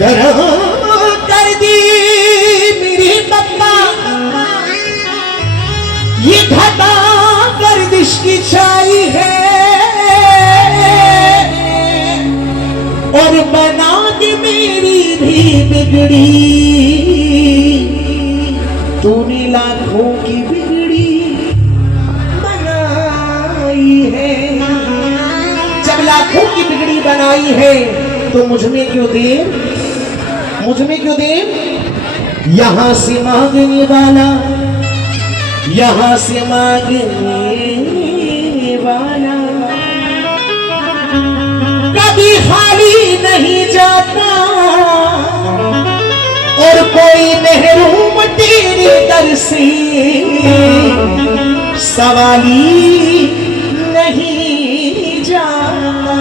कर दी मेरी बप्पा ये घटा गर्दिश की छाई है और बना दी मेरी भी बिगड़ी तूने लाखों की बिगड़ी बनाई है। जब लाखों की बिगड़ी बनाई है तो मुझ में क्यों देर, मुझ में क्यों देर। यहां से मांगने वाला, यहां से मांगने वाला कभी खाली नहीं जाता और कोई महरूम तेरे दर से सवाली नहीं जाता।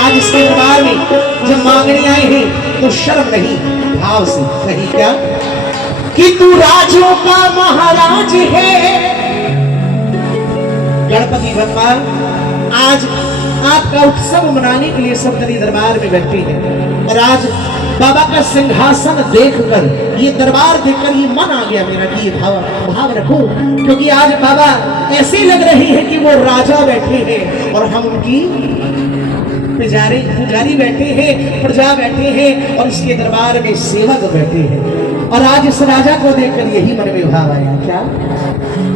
आज इसके दरबार में जब मांगने आए हैं तो शर्म नहीं, भाव से कही क्या कि तू राजों का महाराज है। गणपति भगवान आज आपका उत्सव मनाने के लिए सब नदी दरबार में बैठे हैं और आज बाबा का सिंहासन देखकर, ये दरबार देखकर ये मन आ गया मेरा कि ये भाव रखो, क्योंकि आज बाबा ऐसे लग रहे हैं कि वो राजा बैठे हैं और हम उनकी पुजारी बैठे हैं, प्रजा बैठे हैं और इसके दरबार में सेवक बैठे हैं। और आज इस राजा को देखकर यही मन में भाव आया क्या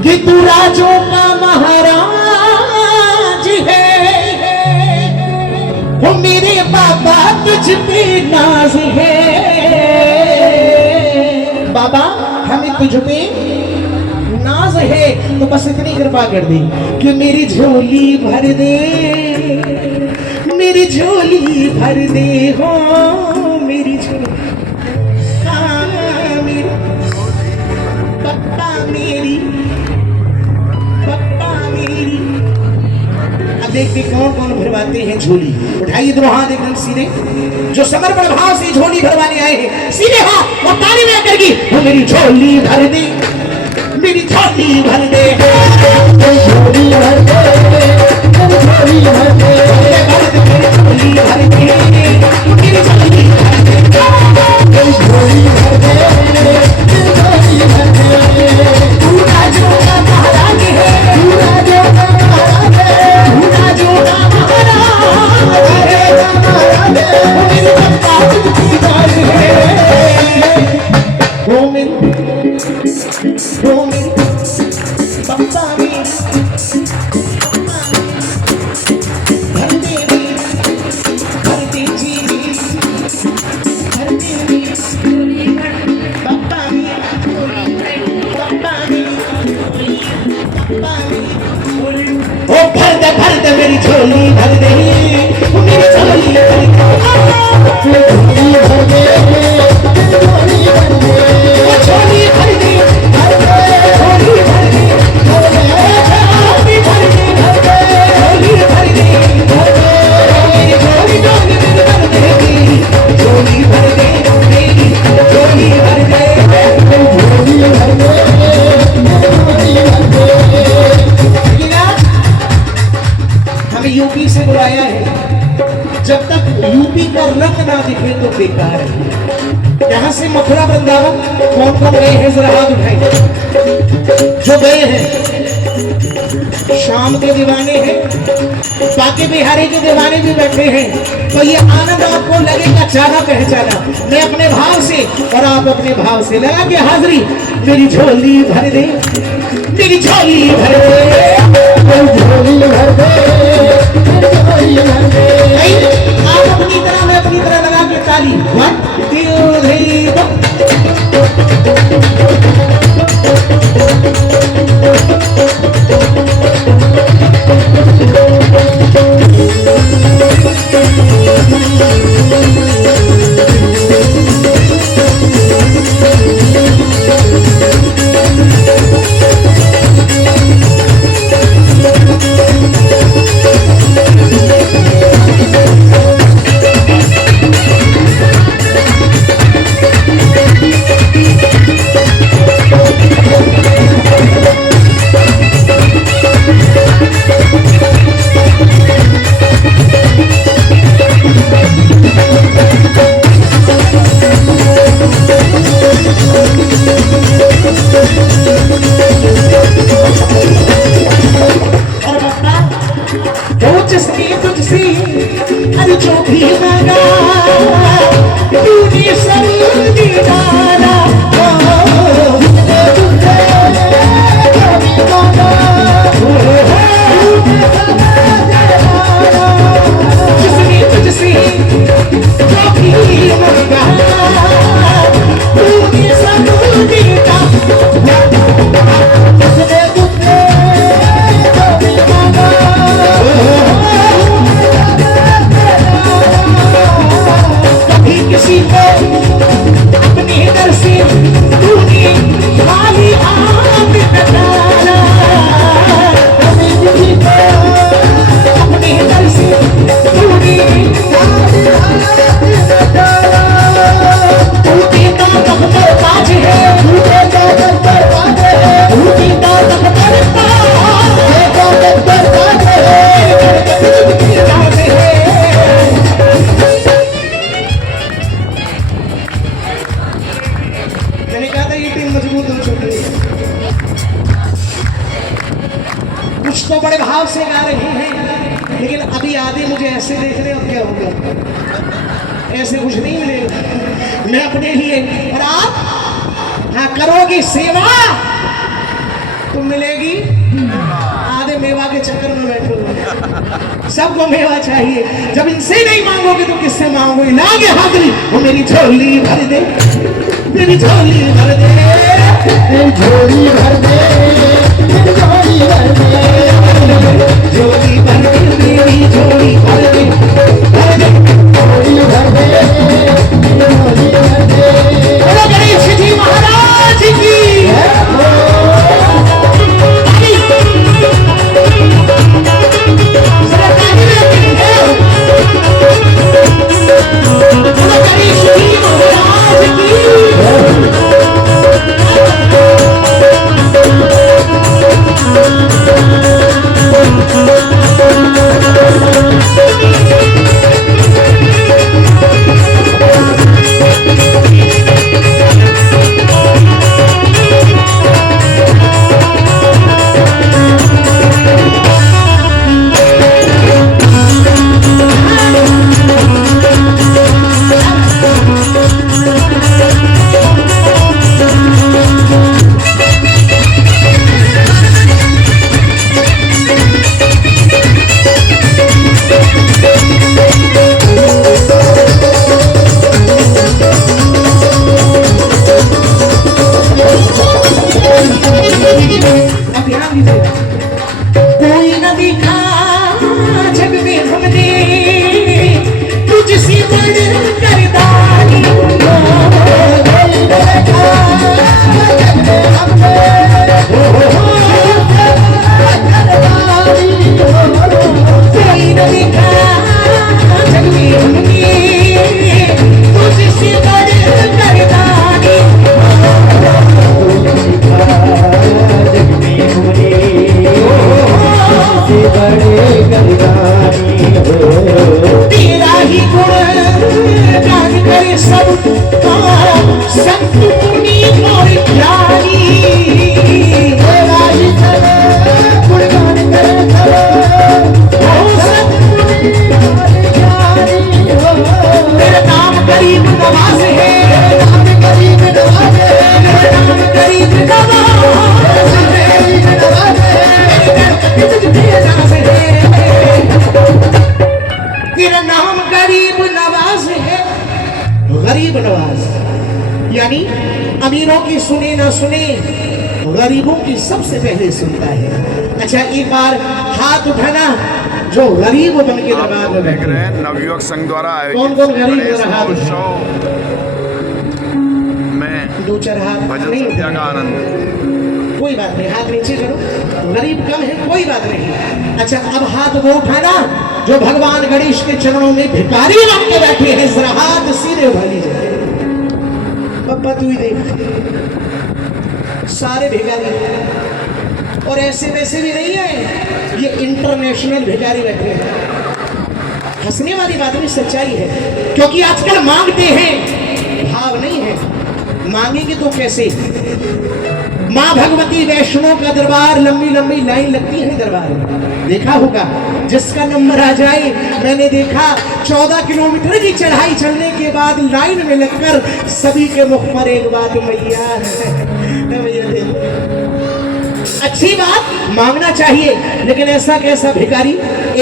कि तू राजों का महाराज है। वो मेरे बाबा तुझ पे नाज है। बाबा हमें तुझ पे नाज है तो बस इतनी कृपा कर दे कि मेरी झोली भर दे, मेरी झोली भर दे हो, मेरी झोली पप्पा मेरी, पप्पा मेरी। अब देखते कौन कौन भरवाते हैं झोली। उठाइए दो हाथ एकदम सीधे, जो समर्पण भाव से झोली भरवाने आए हैं सीधे हाथ और ताली में आकर की वो मेरी झोली भर दे, मेरी झोली भर दे, झोली भर दे, झोली भर दे, मेरी झोली भर दे, मेरी झोली भर दे, झोली भर दे, झोली भर दे। तू राजों का महाराज है, तू राजों का महाराज है, तू राजों का महाराज है, मेरे बप्पा तुझकी जान है। वो मेरे बप्पा मेरे भर दे मेरी झोली भर दे, मेरी झोली भर दे, झोली भर दे, झोली भर दे, झोली भर दे, झोली भर दे, झोली भर दे, झोली भर दे, मेरी झोली झोली भर दे, झोली भर दे, मेरी झोली भर दे, झोली भर दे, झोली भर दे। यूपी से बुलाया है, जब तक यूपी का रंग ना दिखे तो बेकार है। यहाँ से मथुरा वृंदावन कौन कौन गए हैं जरा हाथ उठाएं। जो गए हैं शाम के दीवाने हैं, बाकी बिहारी के दीवाने भी बैठे हैं, तो ये आनंद आपको लगेगा जाना पहचाना। मैं अपने भाव से और आप अपने भाव से लगा के हाजिरी। मेरी झोली भर दे, मेरी झोली भर दे, झोली भर दे, आप अपनी तरह मैं अपनी तरह लगा के ताली। 1 2 3 Thank you. कुछ तो बड़े भाव से गा रहे हैं, लेकिन अभी आधे मुझे ऐसे देख रहे हो, क्या होगा? ऐसे कुछ नहीं मिलेगा मैं अपने लिए। और आप हाँ करोगी सेवा तो मिलेगी, आधे मेवा के चक्कर में बैठो। सबको मेवा चाहिए, जब इनसे नहीं मांगोगे तो किससे मांगोगे? लागे हाथरी वो मेरी झोली भर दे, मेरी झोली भर दे, मेरी झोली भर दे, मेरी झोली भर दे, झोली भर दे, मेरी झोली भर दे, भर दे, झोली भर दे, झोली भर दे। बोलो गणेश जी महाराज की यानी अमीरों की सुने ना सुने, गरीबों की सबसे पहले सुनता है। अच्छा एक बार हाथ उठाना जो गरीब बन के दरबार में देख रहे हैं नवयुवक संघ द्वारा कौन कौन गरीब हाथ में दो चार हाथ भजन संध्या का आनंद। कोई बात नहीं, हाथ नीचे करो, गरीब कम है कोई बात नहीं। अच्छा अब हाथ वो उठाना जो भगवान गणेश के चरणों में भिखारी बन के बैठे हैं, जरा हाथ सीधे उठा लीजिए। पप्पा तू ही देख, सारे भिखारी और ऐसे वैसे भी नहीं है, ये इंटरनेशनल भिखारी बैठे हैं। हंसने वाली बात नहीं, सच्चाई है, क्योंकि आजकल मांगते हैं, भाव नहीं है। मांगेंगे तो कैसे? माँ भगवती वैष्णो का दरबार, लंबी लंबी लाइन लगती है दरबार में, देखा होगा। जिसका नंबर आ जाए, मैंने देखा 14 किलोमीटर की चढ़ाई चढ़ने के बाद लाइन में लगकर सभी के मुख पर एक बात, मैया मैया दे दो। अच्छी बात, मांगना चाहिए, लेकिन ऐसा कैसा भिखारी?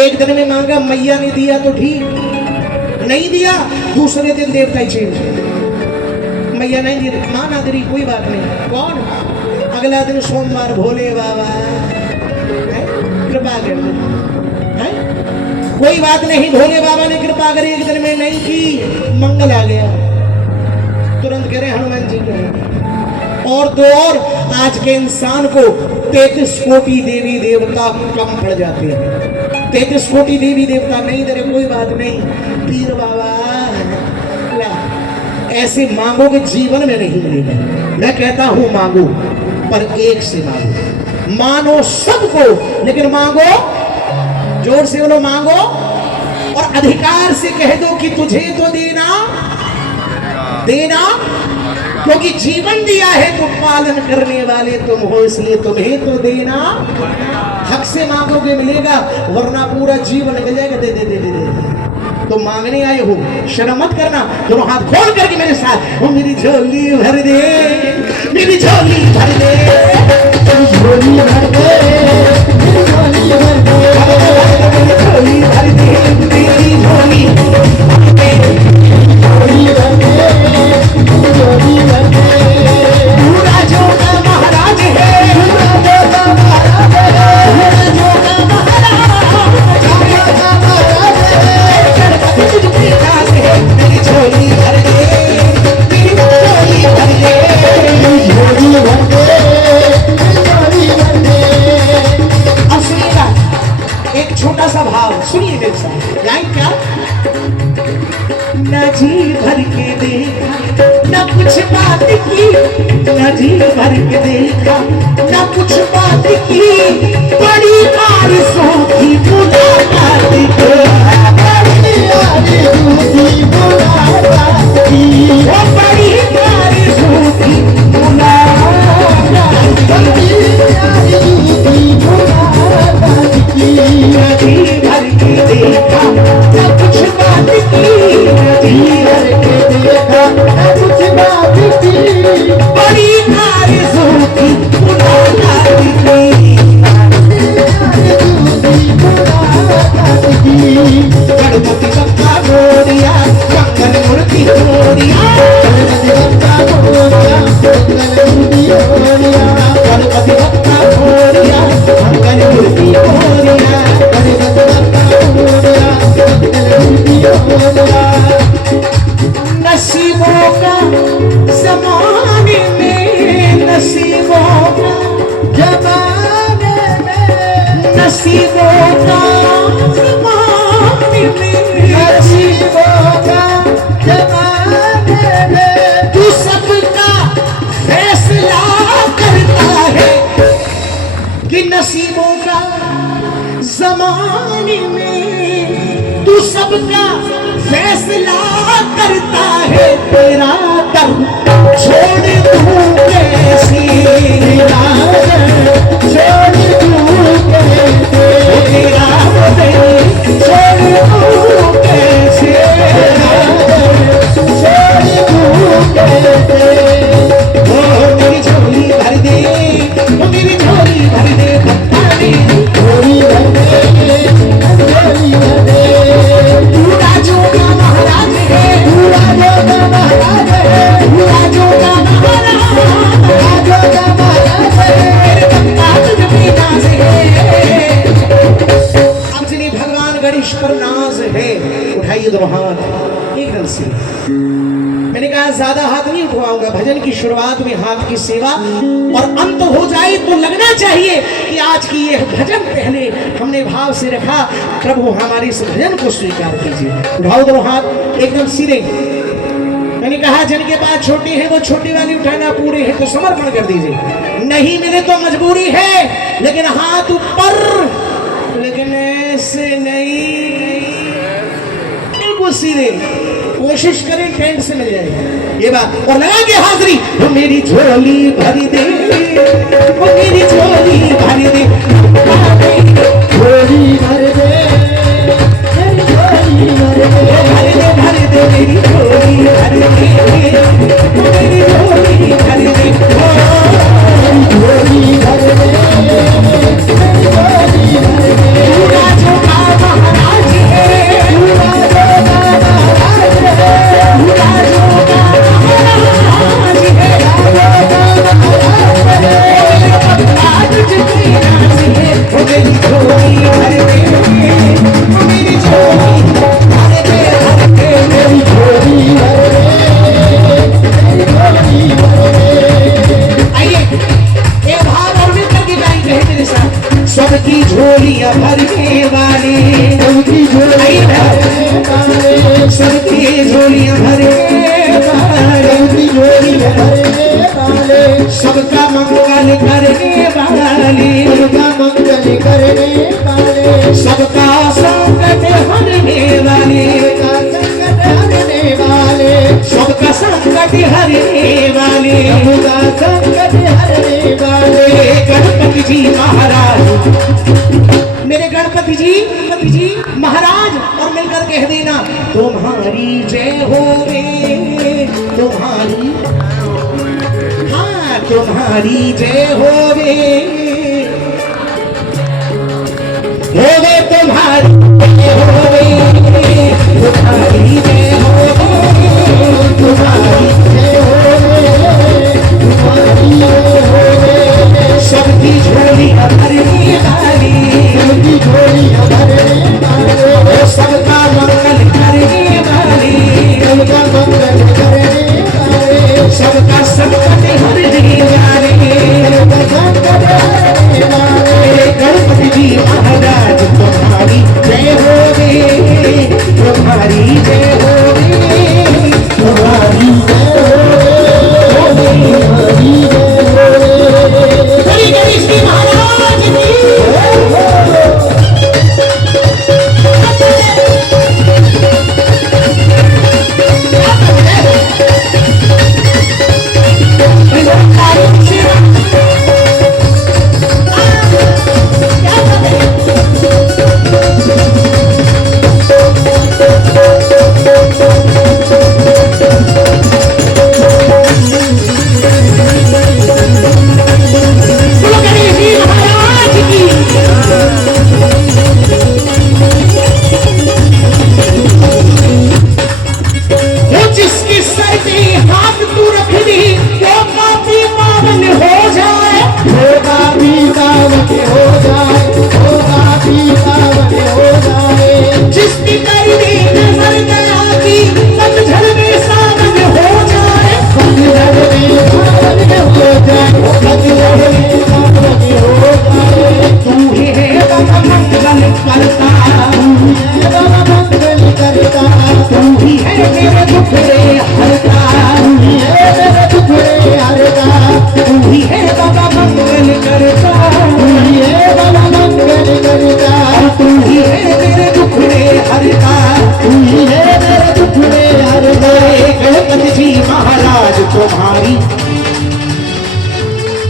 एक दिन में मांगा, मैया ने दिया तो ठीक, नहीं दिया दूसरे दिन देवता ही चेंज। मैया नहीं दी, मां ना दे, कोई बात नहीं। कौन? अगला दिन सोमवार, भोले बाबा कृपा कर दो, कोई बात नहीं, भोले बाबा ने कृपा करी, एक दिन में नहीं की, मंगल आ गया, तुरंत कह रहे हनुमान जी को। और तो और आज के इंसान को 33 कोटि देवी देवता कम पड़ जाते हैं। 33 कोटि देवी देवता नहीं दे रहे, कोई बात नहीं, पीर बाबा ऐसे मांगोगे जीवन में नहीं मिलेगा। मैं कहता हूं मांगो, पर एक से मांगो, मानो सबको, लेकिन मांगो जोर से, बोलो मांगो, और अधिकार से कह दो कि तुझे तो देना देना क्योंकि जीवन दिया है तो पालन करने वाले तुम हो, इसलिए तुम्हें तो देना। हक से मांगोगे मिलेगा, वरना पूरा जीवन निकल जाएगा। दे दे दे दे दे। तो मांगने आए हो, शर्म मत करना। दोनों हाथ खोल करके मेरे साथ, वो मेरी झोली भर दे, मेरी झोली भर दे, मेरी झोली भर दे, मेरी झोली भर दे, मेरी झोली भर दे, मेरी झोली भर दे, झोली भर दे, झोली भर दे। पूरा जो का महाराज है, पूरा जो का महाराज है, पूरा जो का महाराज है, गणपति तुझे दास है। मेरी झोली भर दे, मेरी झोली भर दे, मेरी झोली भर दे, मेरी झोली भर दे। अब सुनिएगा एक छोटा सा भाव, सुनिए मेरे साथ। लाइन क्या? न जी भर के देखा, न कुछ बात की, न जी भर के देखा, न कुछ बात की, बड़ी आरज़ू की मुलाकात की, बड़ी आरज़ू की मुलाकात की, वो बड़ी आरज़ू की मुलाकात की, बड़ी आरज़ू की मुलाकात की। न जी भर के देखा, न कुछ बात की, जी भर के देखा, न कुछ बात की, बड़ी आरज़ू की मुलाकात की, आरज़ू की मुलाकात की। गणपति बप्पा मोरिया, मंगल मूर्ति मोरिया, गणपति बप्पा मोरिया, मंगल मूर्ति मोरिया, गणपति बप्पा मोरिया, मंगल मूर्ति मोरिया, गणपति बप्पा मोरिया, मंगल मूर्ति मोरिया। नसीबों का ज़माने में, नसीबों का ज़माने में, नसीबों का ज़माने में, नसीबों का ज़माने में, तू सबका फैसला करता है कि नसीबों का ज़माने में, तू सबका फैसला करता है। तेरा दर छोड़ दूं कैसे, तेरा दर छोड़ दूं कैसे, तेरा दर छोड़ दूं कैसे, तेरा दर छोड़ दूं कैसे। ओ मेरी झोली भर दे, ओ मेरी झोली भर दे, बप्पा मेरी झोली भर दे, झोली भर दे। पूरा जो का महाराज है, पूरा जो का महाराज है, पूरा जो का महाराज, पूरा जो का महाराज है, मेरे बप्पा तुझ पे नाज है। अब चलिए भगवान गणेश पर नाज है। उठाइए दोनों हाथ एकदम से। मैंने कहा ज्यादा हाथ नहीं उठवाऊंगा, भजन की शुरुआत में हाथ की सेवा और अंत हो जाए तो लगना चाहिए कि आज की ये भजन पहले हमने भाव से रखा। प्रभु हमारे इस भजन को स्वीकार कीजिए। उठाओ दोनों हाथ एकदम सीधे। मैंने कहा जिनके पास छोटी है वो छोटी वाली उठाना, पूरे है तो समर्पण कर दीजिए। नहीं मिले तो मजबूरी है, लेकिन हाथ ऊपर, लेकिन ऐसे नहीं, बिल्कुल सीधे। कोशिश करें टेंट से मिल जाए ये बात। और लगा के हाजरी, वो मेरी झोली भर दे, वो मेरी झोली भर दे, झोली भर दे, मेरी झोली भर दे, भर दे भर दे, मेरी झोली भर दे, वो मेरी झोली भर दे, झोली भर दे, मेरी झोली भर दे। पूरा जो का महाराज है, पूरा जो का महाराज है, पूरा जो का महाराज है, आज जितनी नाज है, वो मेरी झोली भर दे, वो मेरी झोली भर दे, भर दे, मेरी झोली भर दे, मेरी झोली भर दे। आइए एक भाव और मिलकर की गाई कहे मेरे साथ। सबकी झोलियां भरने वाले, सबकी झोलियां भरने वाले, सबकी झोलियां भरने वाले, सबकी झोलियां भरने वाले, सबका मंगल करने वाले, सबका मंगल करने वाले, सबका संकट हरने वाले, सबका संकट हरने वाले, सबका संकट संकट हरने वाले, सबका संकट हरने वाले, गणपति जी महाराज, मेरे गणपति जी महाराज, और मिलकर कह देना तुम्हारी जय हो रे, तुम्हारी, हाँ तुम्हारी जय हो रे तुम्हारी जय हो रे, तुम्हारी जय हो रे, तुम्हारी जय हो रे, तुम्हारी जय हो रे, सबकी झोली भरने वाली, सबकी झोली भरने वाले, सबका मंगल करने वाली, सबका मंगल करने वाले, सबका संकट हरने वाले, सबका संकट हरने वाले, गणपति जी महाराज तुम्हारी जय हो रे, तुम्हारी जय हो रे, तुम्हारी जय हो रे, तुम्हारी जय हो रे। श्री गणेश जी महाराज की तुम्हारी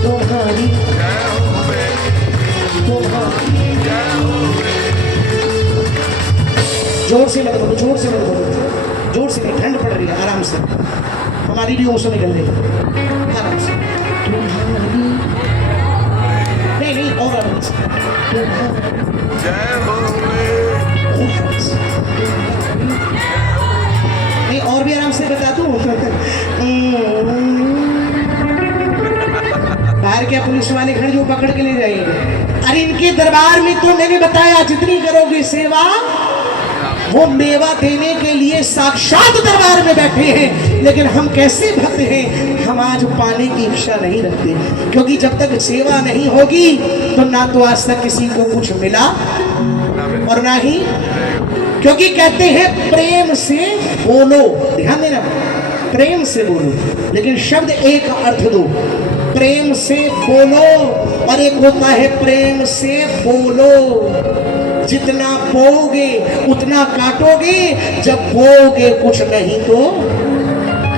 तुम्हारी जोर से मत बोलो, जोर से मत बोलो, जोर से नहीं, ठंड पड़ रही है, आराम से, हमारी भी ओसो निकल रही है, आराम से, तुम्हारी नहीं और आराम से, नहीं और भी आराम से बता दूं। बाहर क्या पुलिस वाले खड़े जो पकड़ के ले जाएंगे। अरे इनके दरबार में तो मैंने बताया जितनी करोगे सेवा, वो मेवा देने के लिए साक्षात दरबार में बैठे हैं। लेकिन हम कैसे भक्त हैं, हम आज पाने की इच्छा नहीं रखते, क्योंकि जब तक सेवा नहीं होगी तो ना तो आज तक किसी को कुछ मिला और ना ही, क्योंकि कहते हैं प्रेम से बोलो, ध्यान देना, प्रेम से बोलो, लेकिन शब्द एक अर्थ दो, प्रेम से बोलो और एक होता है प्रेम से बोलो। जितना बोओगे उतना काटोगे, जब बोओगे कुछ नहीं तो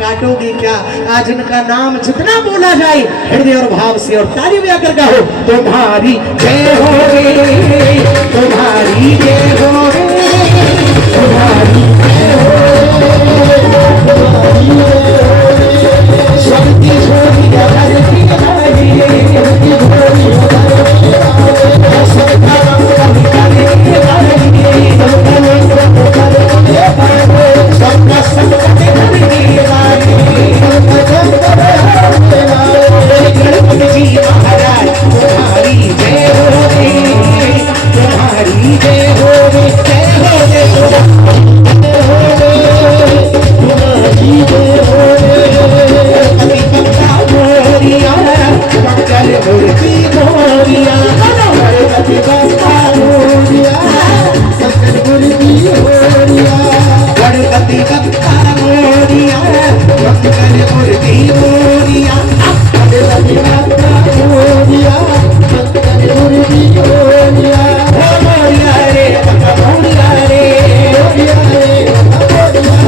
काटोगे क्या। आज इनका नाम जितना बोला जाए हृदय और भाव से और ताली बजाकर कहो तुम्हारी जय हो रे, तुम्हारी जय हो रे, तुम्हारी जय हो रे, तुम्हारी जय हो रे, सबकी झोली भरने वाली, सबकी झोली भरने वाले, सबका मंगल करने वाली, सबका मंगल करने वाले, सबका संकट हरने वाले, सबका संकट हरने वाले, गणपति जी महाराज तुम्हारी जय हो रे, तुम्हारी जय हो रे, जय हो रे, तुम्हारी जय हो रे, गणपति बप्पा मोरिया, मंगल मूर्ति मोरिया, गणपति बप्पा मोरिया, मंगल मूर्ति मोरिया, गणपति बप्पा मोरिया, मंगल मूर्ति मोरिया, गणपति बप्पा मोरिया, मंगल मूर्ति मोरिया, मोरिया रे बप्पा मोरिया रे, मोरिया रे बप्पा मोरिया रे,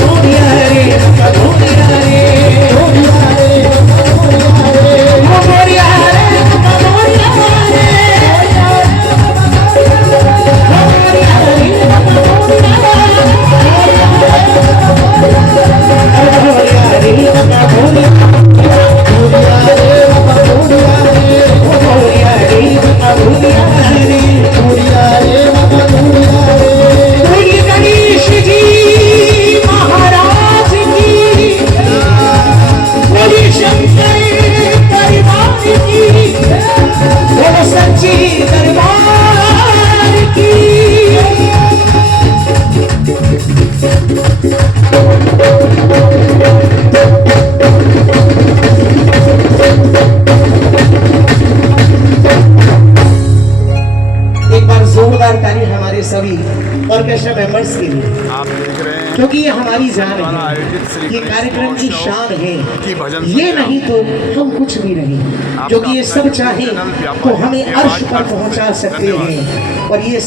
मोरिया रे बप्पा मोरिया रे, चाहिए, आप देख रहे हैं क्योंकि ये हमारी जान द्वारा आयोजित श्री है, ये गणेश कार्यक्रम की महोत्सव शान है। की भजन ये संध्या। नहीं तो हम कुछ भी नहीं, आपका क्योंकि ये अपना सब YouTube चाहे चैनल तो व्यापारी हमें के अर्श आवाज पर पर पहुंचा सकते धन्यवाद। हैं, और ये